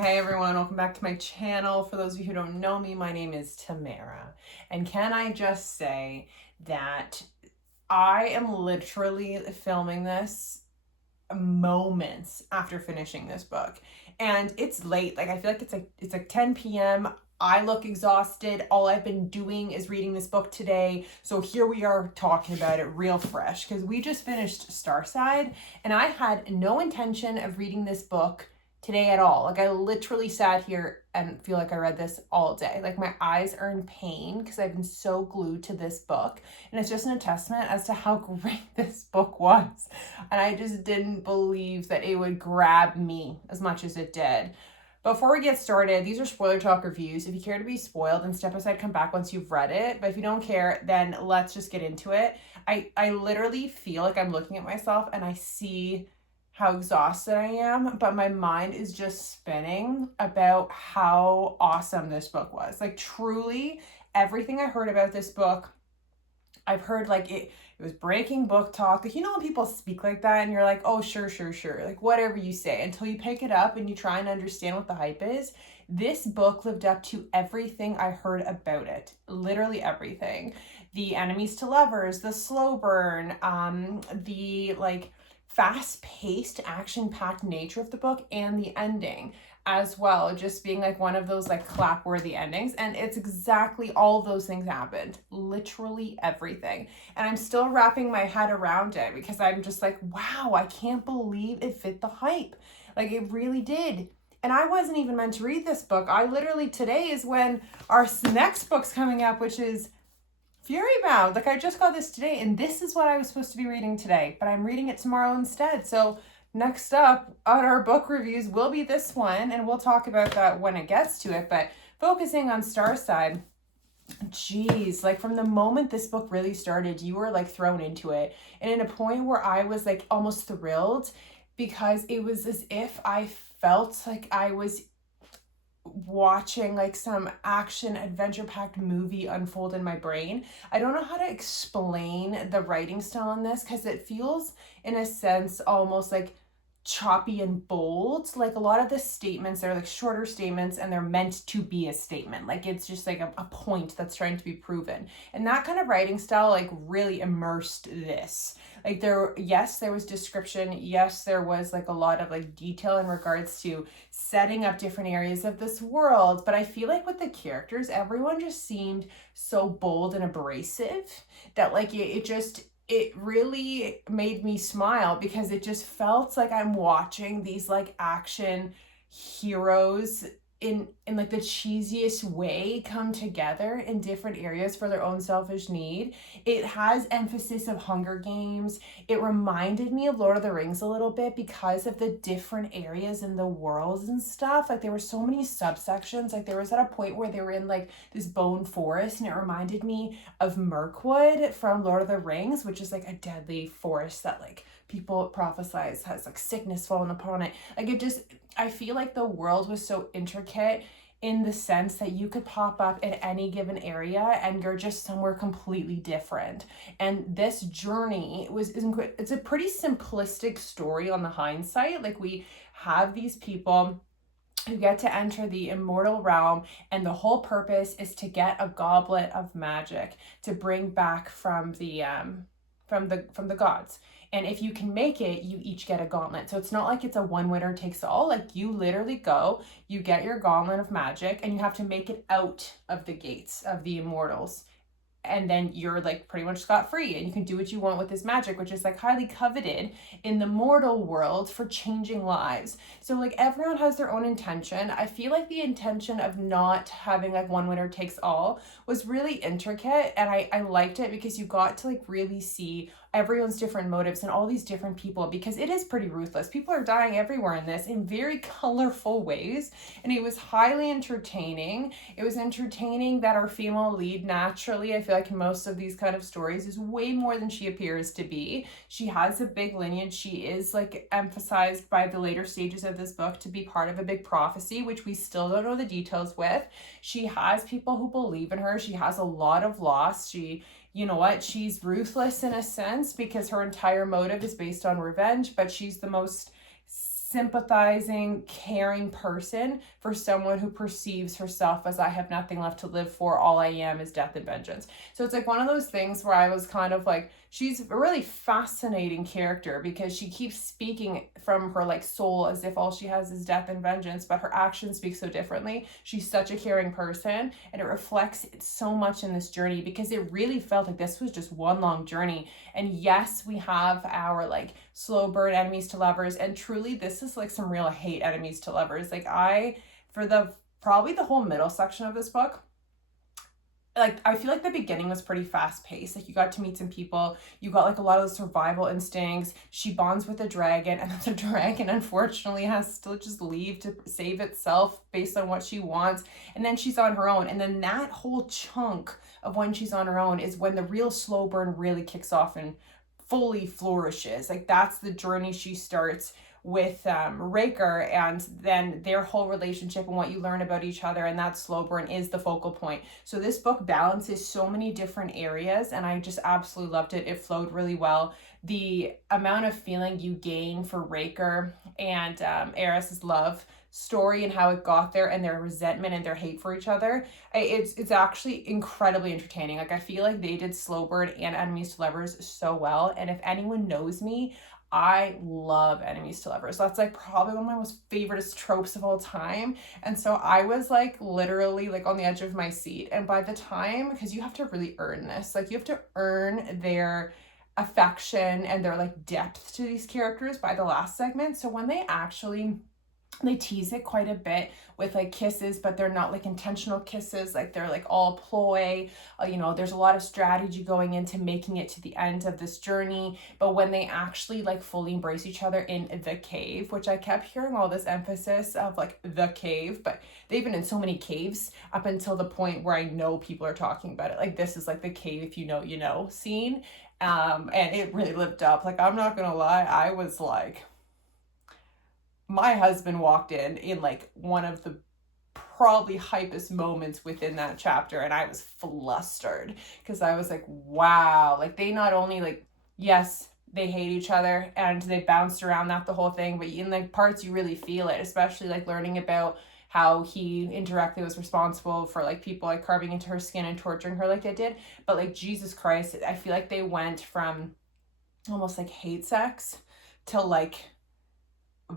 Hey everyone, welcome back to my channel. For those of you who don't know me, my name is Tamara. And can I just say that I am literally filming this moments after finishing this book. And it's late. Like I feel like it's like 10 p.m. I look exhausted. All I've been doing is reading this book today. So here we are talking about it real fresh because we just finished Starside and I had no intention of reading this book today at all. Like I literally sat here and feel like I read this all day. Like my eyes are in pain because I've been so glued to this book. And it's just an testament as to how great this book was. And I just didn't believe that it would grab me as much as it did. Before we get started, these are spoiler talk reviews. If you care to be spoiled, then step aside, come back once you've read it. But if you don't care, then let's just get into it. I literally feel like I'm looking at myself and I see how exhausted I am, but my mind is just spinning about how awesome this book was. Like truly, everything I heard about this book, I've heard like it was breaking book talk. Like, you know when people speak like that and you're like, oh, sure. Like whatever you say until you pick it up and you try and understand what the hype is. This book lived up to everything I heard about it. Literally everything. The enemies to lovers, the slow burn, the like fast-paced, action-packed nature of the book, and the ending as well, just being like one of those like clap-worthy endings. And it's exactly all of those things happened, literally everything. And I'm still wrapping my head around it because I'm just like, wow, I can't believe it fit the hype. Like it really did. And I wasn't even meant to read this book. I literally, today is when our next book's coming up, which is Fury Bound. Like I just got this today and this is what I was supposed to be reading today, but I'm reading it tomorrow instead. So next up on our book reviews will be this one, and we'll talk about that when it gets to it. But focusing on Starside, geez, like from the moment this book really started, you were like thrown into it. And in a point where I was like almost thrilled because it was as if I felt like I was watching like some action adventure packed movie unfold in my brain. I don't know how to explain the writing style in this because it feels in a sense almost like choppy and bold. Like a lot of the statements, they're like shorter statements and they're meant to be a statement. Like it's just like a point that's trying to be proven. And that kind of writing style like really immersed this. Like yes, there was description. Yes, there was like a lot of like detail in regards to setting up different areas of this world. But I feel like with the characters, everyone just seemed so bold and abrasive that like it really made me smile because it just felt like I'm watching these like action heroes in like the cheesiest way come together in different areas for their own selfish need. It has emphasis of Hunger Games. It reminded me of Lord of the Rings a little bit because of the different areas in the worlds and stuff. Like there were so many subsections. Like there was at a point where they were in like this bone forest and it reminded me of Mirkwood from Lord of the Rings, which is like a deadly forest that like people prophesize has like sickness fallen upon it. Like it just, I feel like the world was so intricate in the sense that you could pop up in any given area and you're just somewhere completely different. And this journey it's a pretty simplistic story on the hindsight. Like we have these people who get to enter the immortal realm, and the whole purpose is to get a goblet of magic to bring back from the gods. And if you can make it, you each get a gauntlet. So it's not like it's a one winner takes all. Like you literally go, you get your gauntlet of magic, and you have to make it out of the gates of the immortals. And then you're like pretty much scot-free and you can do what you want with this magic, which is like highly coveted in the mortal world for changing lives. So like everyone has their own intention. I feel like the intention of not having like one winner takes all was really intricate, and I liked it because you got to like really see everyone's different motives and all these different people, because it is pretty ruthless. People are dying everywhere in this in very colorful ways, and it was highly entertaining. It was entertaining that our female lead, naturally, I feel like in most of these kind of stories, is way more than she appears to be. She has a big lineage. She is like emphasized by the later stages of this book to be part of a big prophecy, which we still don't know the details with. She has people who believe in her. She has a lot of loss. You know what, she's ruthless in a sense because her entire motive is based on revenge, but she's the most sympathizing, caring person for someone who perceives herself as, I have nothing left to live for, all I am is death and vengeance. So it's like one of those things where I was kind of like, she's a really fascinating character because she keeps speaking from her like soul as if all she has is death and vengeance, but her actions speak so differently. She's such a caring person, and it reflects so much in this journey because it really felt like this was just one long journey. And yes, we have our like slow burn enemies to lovers, and truly this is like some real hate enemies to lovers. Like for the probably the whole middle section of this book, like I feel like the beginning was pretty fast paced. Like you got to meet some people, you got like a lot of the survival instincts. She bonds with the dragon, and then the dragon unfortunately has to just leave to save itself based on what she wants, and then she's on her own. And then that whole chunk of when she's on her own is when the real slow burn really kicks off and fully flourishes. Like that's the journey she starts with Raker, and then their whole relationship and what you learn about each other, and that slow burn is the focal point. So this book balances so many different areas, and I just absolutely loved it. It flowed really well. The amount of feeling you gain for Raker and Eris's love story and how it got there, and their resentment and their hate for each other, it's actually incredibly entertaining. Like I feel like they did slow burn and enemies to lovers so well, and if anyone knows me, I love enemies to lovers. That's like probably one of my most favorite tropes of all time. And so I was like literally like on the edge of my seat. And by the time, because you have to really earn this, like you have to earn their affection and their like depth to these characters by the last segment. So when they tease it quite a bit with like kisses, but they're not like intentional kisses. Like they're like all ploy. There's a lot of strategy going into making it to the end of this journey. But when they actually like fully embrace each other in the cave, which I kept hearing all this emphasis of like the cave, but they've been in so many caves up until the point where I know people are talking about it. Like this is like the cave, if you know, you know scene. And it really lived up. Like, I'm not gonna lie, I was like, my husband walked in like one of the probably hypest moments within that chapter, and I was flustered because I was like, wow, like they not only like, yes, they hate each other and they bounced around that the whole thing, but in like parts you really feel it, especially like learning about how he indirectly was responsible for like people like carving into her skin and torturing her like they did. But like Jesus Christ, I feel like they went from almost like hate sex to like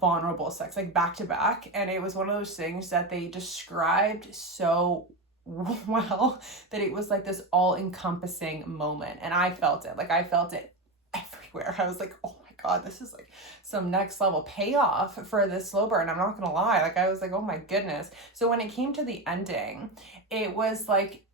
vulnerable sex, like back to back. And it was one of those things that they described so well that it was like this all-encompassing moment, and I felt it everywhere. I was like, oh my god, this is like some next level payoff for this slow burn. I'm not gonna lie, like I was like, oh my goodness. So when it came to the ending, it was like,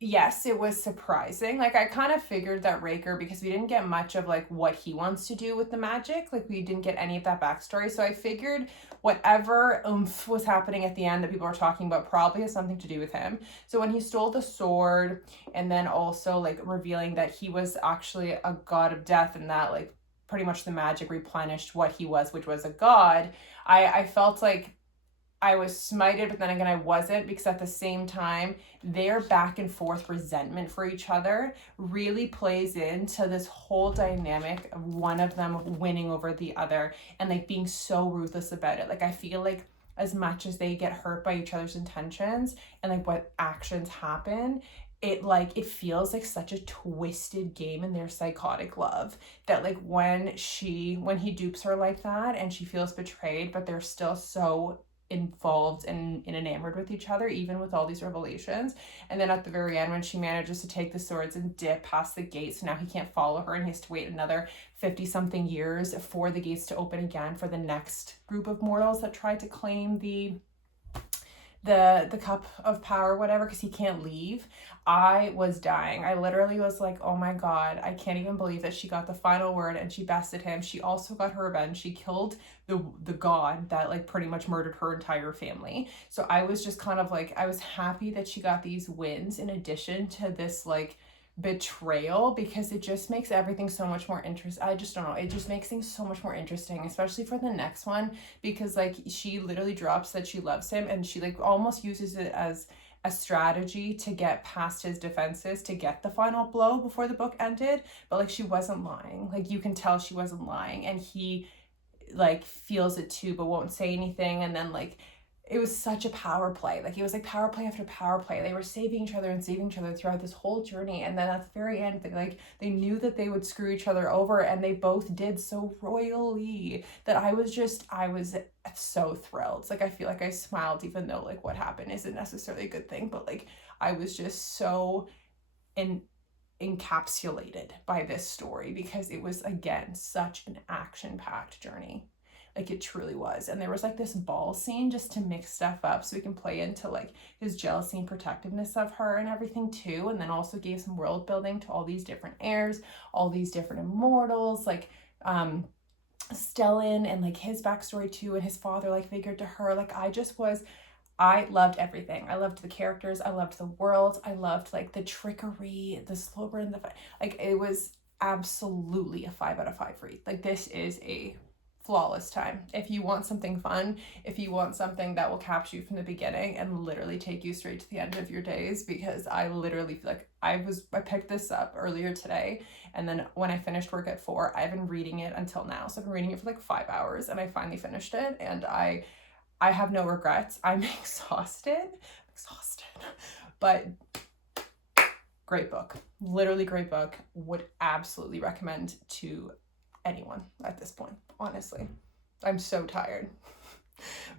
yes, it was surprising. Like I kind of figured that Raker, because we didn't get much of like what he wants to do with the magic, like we didn't get any of that backstory. So I figured whatever oomph was happening at the end that people are talking about probably has something to do with him. So when he stole the sword, and then also like revealing that he was actually a god of death, and that like pretty much the magic replenished what he was, which was a god, I felt like I was smited, but then again, I wasn't, because at the same time, their back and forth resentment for each other really plays into this whole dynamic of one of them winning over the other and like being so ruthless about it. Like I feel like as much as they get hurt by each other's intentions and like what actions happen, it feels like such a twisted game in their psychotic love, that like when he dupes her like that and she feels betrayed, but they're still so involved and enamored with each other, even with all these revelations. And then at the very end, when she manages to take the swords and dip past the gates, so now he can't follow her and he has to wait another 50 something years for the gates to open again for the next group of mortals that try to claim the cup of power, whatever, because he can't leave. I was dying. I literally was like, oh my god, I can't even believe that she got the final word and she bested him. She also got her revenge. She killed the god that like pretty much murdered her entire family. So I was just kind of like, I was happy that she got these wins in addition to this like betrayal, because it just makes everything so much more interesting. I just don't know, it just makes things so much more interesting, especially for the next one, because like she literally drops that she loves him and she like almost uses it as a strategy to get past his defenses to get the final blow before the book ended. But like she wasn't lying, like you can tell she wasn't lying, and he like feels it too but won't say anything, and then like it was such a power play. Like it was like power play after power play. They were saving each other and saving each other throughout this whole journey, and then at the very end they knew that they would screw each other over, and they both did so royally that I was so thrilled. Like I feel like I smiled even though like what happened isn't necessarily a good thing, but like I was just so encapsulated by this story because it was again such an action-packed journey. Like it truly was. And there was like this ball scene just to mix stuff up so we can play into like his jealousy and protectiveness of her and everything too, and then also gave some world building to all these different heirs, all these different immortals, like Stellan, and like his backstory too, and his father like figured to her. Like I loved everything. I loved the characters. I loved the world. I loved like the trickery, the slow burn, like it was absolutely a 5 out of 5 read. Like this is a flawless time. If you want something fun, if you want something that will capture you from the beginning and literally take you straight to the end of your days, because I literally feel like I picked this up earlier today, and then when I finished work at 4, I've been reading it until now. So I've been reading it for like 5 hours, and I finally finished it, and I have no regrets. I'm exhausted, but great book, literally great book. Would absolutely recommend to anyone at this point. Honestly, I'm so tired.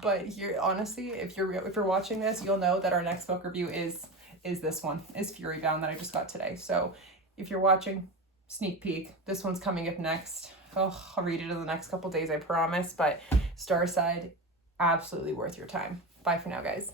But here, honestly, if you're watching this, you'll know that our next book review is this one, is Fury Bound, that I just got today. So if you're watching, sneak peek, this one's coming up next. Oh, I'll read it in the next couple days, I promise. But STARSIDE, absolutely worth your time. Bye for now, guys.